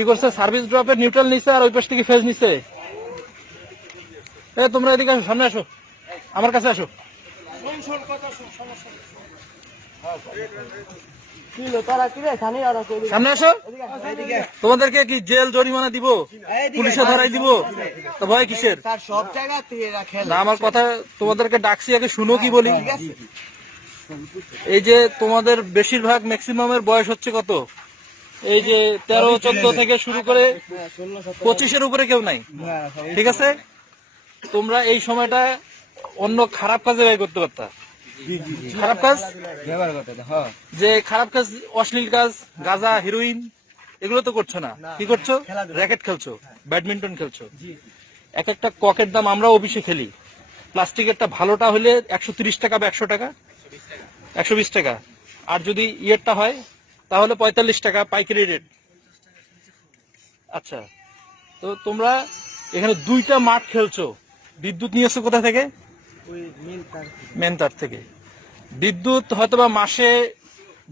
কি করছে, service ড্রপের neutral নিছে আর ওই পাশ থেকে ফেজ নিছে। তোমরা এদিকে আসো, সামনে আসো, আমার কাছে আসো, সামনে আসো। তোমাদেরকে কি জেল জরিমানা দিব, পুলিশে ধরাই দিব, তো ভয় কিসের? সব জায়গা না, আমার কথা তোমাদেরকে ডাকছি, আগে শুনো কি বলি। এই যে তোমাদের বেশিরভাগ ম্যাক্সিমামের বয়স হচ্ছে কত? এই যে 13-14 থেকে শুরু করে 25-এর উপরে কেউ নাই, ঠিক আছে? তোমরা এই সময়টা অন্য খারাপ কাজে ব্যয় করতে পারতা। খারাপ কাজ, যে খারাপ কাজ, অশ্লীল কাজ, গাঁজা, হিরোইন, এগুলো তো করছো না। কি করছো? র্যাকেট খেলছো, ব্যাডমিন্টন খেলছো। এক একটা ককের দাম, আমরা অফিসে খেলি, প্লাস্টিকেরটা ভালোটা হলে 130 টাকা বা 100 টাকা, 120 টাকা। আর যদি ইয়েরটা হয় তাহলে 45 টাকা পাইকারি রেট। আচ্ছা, তো তোমরা এখানে 2টা মাঠ খেলছো, বিদ্যুৎ নিয়েছো কোথা থেকে? মেন তার থেকে। বিদ্যুৎ হয়তোবা মাসে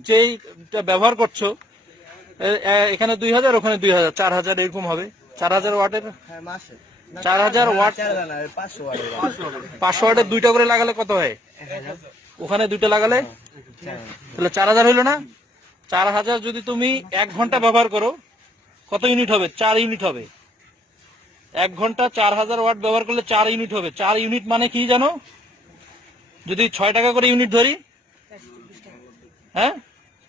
যেই ব্যবহার করছো, এখানে 2000, ওখানে 2000, 4000 এরকম হবে। 4000 ওয়াটের, 4000 ওয়াট, 500 ওয়াটের 2টা করে লাগালে কত হয়? ওখানে 2টা লাগালে তাহলে 4000 হইলো না? 4000 যদি তুমি 1 ঘন্টা ব্যবহার করো, কত ইউনিট হবে? 4 ইউনিট হবে। 1 ঘন্টা 4000 ওয়াট ব্যবহার করলে 4 ইউনিট হবে। 4 ইউনিট মানে কি জানো? যদি 6 টাকা করে ইউনিট ধরি, হ্যাঁ,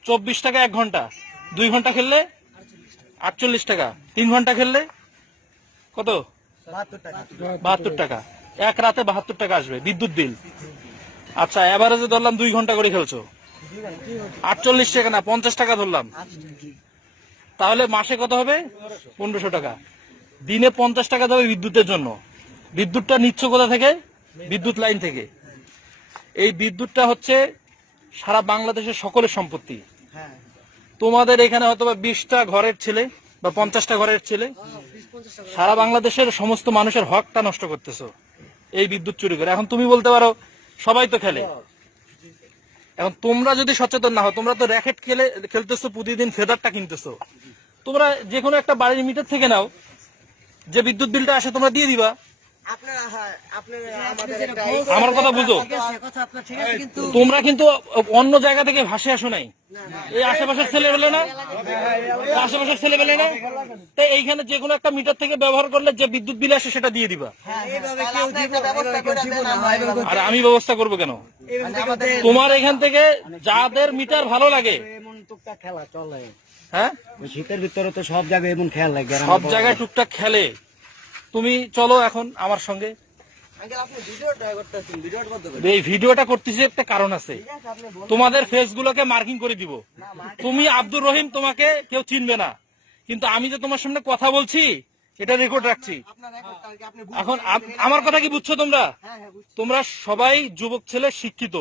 24 টাকা 1 ঘন্টা। 2 ঘন্টা খেললে 48 টাকা। 3 ঘন্টা খেললে কত? 72 টাকা। এক রাতে 72 টাকা আসবে বিদ্যুৎ বিল। আচ্ছা, এভারেজে ধরলাম 2 ঘন্টা করে খেলছো, 48 টাকা না 50 টাকা ধরলাম, তাহলে মাসে কত হবে? 1500 টাকা। দিনে 50 টাকা দেবে বিদ্যুতের জন্য। বিদ্যুৎটা নিচ্ছ কোথা থেকে? বিদ্যুৎ লাইন থেকে। এই বিদ্যুৎটা হচ্ছে সারা বাংলাদেশের সকলের সম্পত্তি। তোমাদের এখানে হয়তো 20টা ঘরের ছেলে বা 50টা ঘরের ছেলে, সারা বাংলাদেশের সমস্ত মানুষের হকটা নষ্ট করতেছো এই বিদ্যুৎ চুরি করে। এখন তুমি বলতে পারো সবাই তো খেলে। এখন তোমরা যদি সচেতন না হও, তোমরা তো র্যাকেট খেলতেছো, প্রতিদিন ফেদারটা কিনতেছো, তোমরা যে কোনো একটা বাড়ির মিটার থেকে নাও, যে বিদ্যুৎ বিলটা আসে তোমরা দিয়ে দিবা। আমার কথা বুঝো, তোমরা কিন্তু অন্য জায়গা থেকে ভাসে আসো নাই, এই আশেপাশের ছেলে পেলে না, আশেপাশের ছেলে পেলে না, তাই এইখানে যে কোনো একটা মিটার থেকে ব্যবহার করলে যে বিদ্যুৎ বিল আসে সেটা দিয়ে দিবা। আর আমি ব্যবস্থা করবো কেন? তোমার এখান থেকে যাদের মিটার ভালো লাগে, হ্যাঁ, শীতের ভিতরে তো সব জায়গায় এমন খেয়াল লাগে, সব জায়গায় টুকটাক খেলে। তুমি চলো এখন আমার সঙ্গে। এই ভিডিওটা করতেছি একটা কারণ আছে, তোমাদের ফেসগুলোকে মার্কিং করে দিব। তুমি আব্দুর রহিম, তোমাকে কেউ চিনবে না, কিন্তু আমি যে তোমার সামনে কথা বলছি এটা রেকর্ড রাখছি। এখন আমার কথা কি বুঝছো তোমরা? তোমরা সবাই যুবক ছেলে, শিক্ষিত।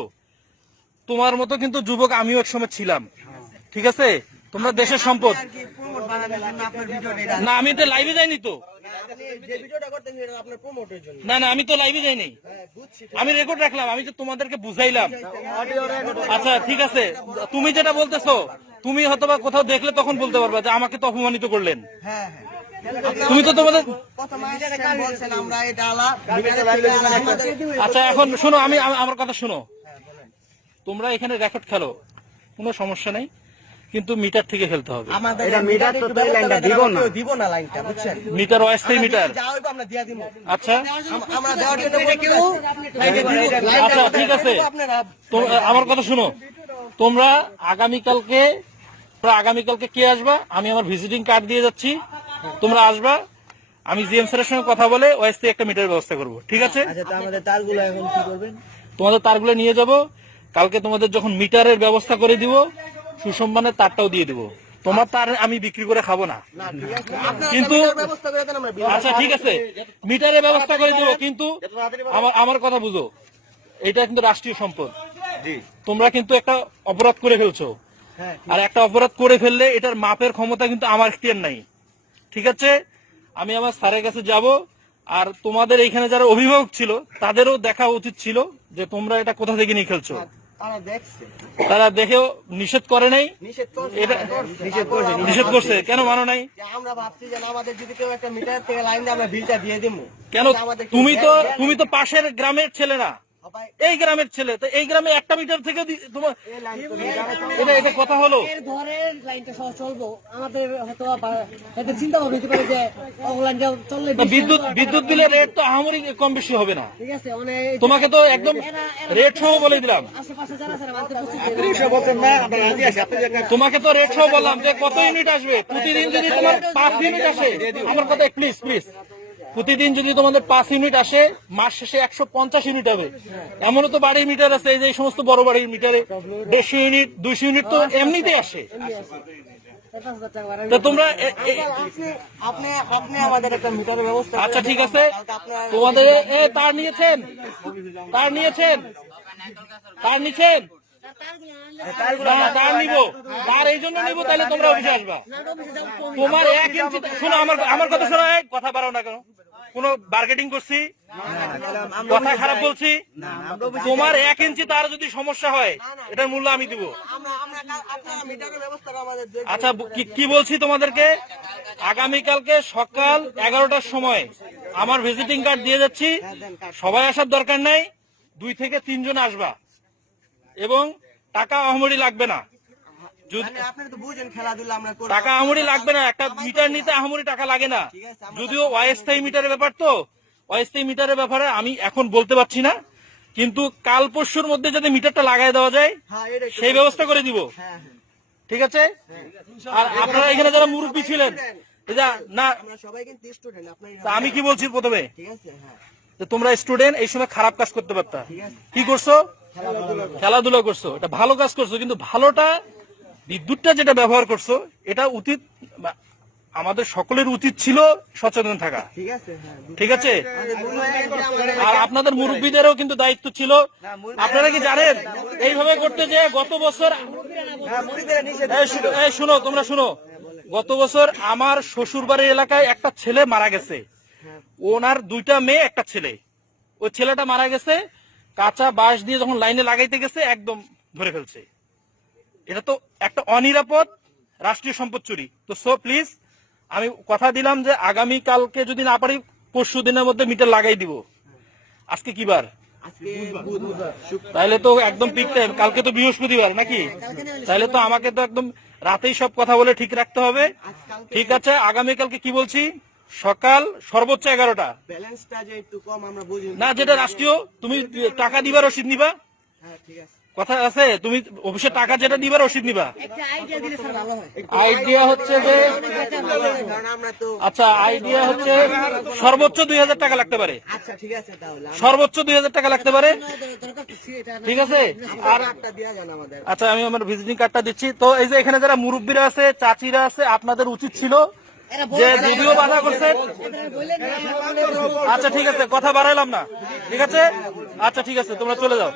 তোমার মতো কিন্তু যুবক আমিও এক সময় ছিলাম, ঠিক আছে? তোমরা দেশের সম্পদ। না, আমি তো লাইভে যাইনি তো। না না, আমি তো লাইভে যাইনি, আমি রেকর্ড রাখলাম, আমি তো তোমাদেরকে বুঝাইলাম। আচ্ছা ঠিক আছে, তুমি যেটা বলতেছো, তুমি হয়তো বা কোথাও দেখলে তখন বলতে পারবা যে আমাকে তো অপমানিত করলেন। তুমি তো তোমাদের, আচ্ছা এখন শোনো, আমি আমার কথা শোনো। তোমরা এখানে রেকর্ড খেলো, কোনো সমস্যা নেই, কিন্তু মিটার থেকে খেলতে হবে। মিটার অস্থায়ী মিটার। আচ্ছা আচ্ছা ঠিক আছে, আমার কথা শুনো। তোমরা আগামীকালকে কে আসবা? আমি আমার ভিজিটিং কার্ড দিয়ে যাচ্ছি, তোমরা আসবা। আমি জিএম স্যারের সঙ্গে কথা বলে অস্থায়ী একটা মিটারের ব্যবস্থা করবো, ঠিক আছে? তোমাদের তারগুলো নিয়ে যাব কালকে। তোমাদের যখন মিটারের ব্যবস্থা করে দিব, সুসম্মানের তারটাও দিয়ে দিব। তোমার তার আমি বিক্রি করে খাবো না, কিন্তু আচ্ছা ঠিক আছে, মিটারের ব্যবস্থা করে দিব, কিন্তু আমার কথা বুঝো, এটা কিন্তু রাষ্ট্রীয় সম্পদ। তোমরা কিন্তু একটা অপরাধ করে ফেলছো, আর একটা অপরাধ করে ফেললে এটার মাপের ক্ষমতা কিন্তু আমার এখতিয়ার নাই, ঠিক আছে? আমি আমার স্যারের কাছে যাব। আর তোমাদের এখানে যারা অভিভাবক ছিল তাদেরও দেখা উচিত ছিল যে তোমরা এটা কোথা থেকে নিয়ে খেলছো। তারা দেখছে, তারা দেখেও নিষেধ করে নাই, নিষেধ করছে, এটা নিষেধ নিষেধ করছে কেন মানো নাই? আমরা ভাবছি যে আমাদের যদি কেউ একটা মিটার থেকে লাইন দিয়ে আমরা বিলটা দিয়ে দিবো। কেন তুমি তো পাশের গ্রামের ছেলে না, এই গ্রামের ছেলে, তো এই গ্রামে একটা মিটার থেকে তোমার এটা কথা হলো। ঘরের লাইনটা সহ চলবো, আমাদের হয়তো হয়তো চিন্তা ভাবনা হতে পারে যে লাইনটা চললে বিদ্যুৎ বিলের রেট তো আহামরি কম বেশি হবে না, ঠিক আছে। মানে তোমাকে তো একদম রেট সহ বলে দিলাম, আশেপাশে যারা আছে মানতে তোমাকে তো রেট সহ বললাম যে কত ইউনিট আসবে প্রতিদিন। যদি তোমার 5 ইউনিট আসে, আমার কথা প্লিজ প্লিজ, প্রতিদিন যদি তোমাদের 5 ইউনিট আসে, মাস শেষে 150 ইউনিট হবে। এমনও তো বাড়ির মিটার আছে, এই যে এই সমস্ত বড় বাড়ির মিটারে 150 ইউনিট 200 ইউনিট তো এমনিতেই আসে। তা তোমরা আপনি আমাদের একটা মিটারের ব্যবস্থা, আচ্ছা ঠিক আছে, তোমাদের তার নিয়েছেন, তার নিয়েছেন, তার নিচ্ছেন না, তার নিব, তার এই জন্য নিব, তাহলে তোমরা অফিসে আসবা। তোমার 1 ইঞ্চি, শোনো আমার কথা শোনো, কথা বাড়াও না কেন, কোন বার্গেটিং করছি, কথা খারাপ বলছি? তোমার 1 ইঞ্চি তার যদি সমস্যা হয়, এটার মূল্য আমি দিব। আচ্ছা কি বলছি তোমাদেরকে, আগামীকালকে সকাল 11টার সময় আমার ভিজিটিং কার্ড দিয়ে যাচ্ছি, সবাই আসার দরকার নাই, 2 থেকে 3 জন আসবা, এবং টাকা আহামরি লাগবে না। টাকা আহামরি লাগবে না, একটা মিটার নিতে আহামরি টাকা লাগে না, যদিও অস্থায়ী মিটারের ব্যাপার, তো অস্থায়ী মিটারের ব্যাপারে আমি এখন বলতে পারছি না, কিন্তু কাল পরশুর মধ্যে যাতে মিটারটা লাগাই দেওয়া যায় সেই ব্যবস্থা করে দিব, ঠিক আছে? আর আপনারা এখানে যারা মুরব্বী ছিলেন, না আমি কি বলছি প্রথমে, তোমরা স্টুডেন্ট, এই সময় খারাপ কাজ করতে পারতা, কি করছো? খেলাধুলা করছো, এটা ভালো কাজ করছো, কিন্তু ভালোটা বিদ্যুৎটা যেটা ব্যবহার করছো, এটা উচিত, আমাদের সকলের উচিত ছিল সচেতন থাকা, ঠিক আছে? আর আপনাদের মুরব্বীদেরও কিন্তু দায়িত্ব ছিল। আপনারা কি জানেন এইভাবে করতে যে গত বছর, শুনো তোমরা শুনো, গত বছর আমার শ্বশুর বাড়ির এলাকায় একটা ছেলে মারা গেছে, ওনার 2টা মেয়ে একটা ছেলে, ওই ছেলেটা মারা গেছে, কাঁচা বাঁশ দিয়ে যখন লাইনে লাগাইতে গেছে একদম ধরে ফেলছে। এটা তো একটা অনিরাপদ রাষ্ট্রীয় সম্পদ চুরি। তো সো প্লিজ, আমি কথা দিলাম যে আগামী কালকে যদি না পারি, পরশু দিনের মধ্যে মিটার লাগাই দিব। আজকে কি বার? তাহলে তো একদম পিক টাইম, কালকে তো বৃহস্পতিবার নাকি, তাহলে তো আমাকে তো একদম রাতেই সব কথা বলে ঠিক রাখতে হবে, ঠিক আছে? আগামীকালকে কি বলছি, সকাল সর্বোচ্চ 11টা, না যেটা রাষ্ট্রীয়, তুমি টাকা দিবার রসিদ নিবা, কথা আছে, তুমি অফিসে টাকা যেটা দিবার রসিদ নিবা। আইডিয়া হচ্ছে যে, আচ্ছা আইডিয়া হচ্ছে সর্বোচ্চ 2000 টাকা লাগতে পারে, সর্বোচ্চ 2000 টাকা লাগতে পারে, ঠিক আছে? আর আচ্ছা আমি আমার ভিজিটিং কার্ডটা দিচ্ছি। তো এই যে এখানে যারা মুরব্বীরা আছে, চাচিরা আছে, আপনাদের উচিত ছিল যে যদিও বাধা করছেন, আচ্ছা ঠিক আছে, কথা বাড়াইলাম না, ঠিক আছে? আচ্ছা ঠিক আছে, তোমরা চলে যাও।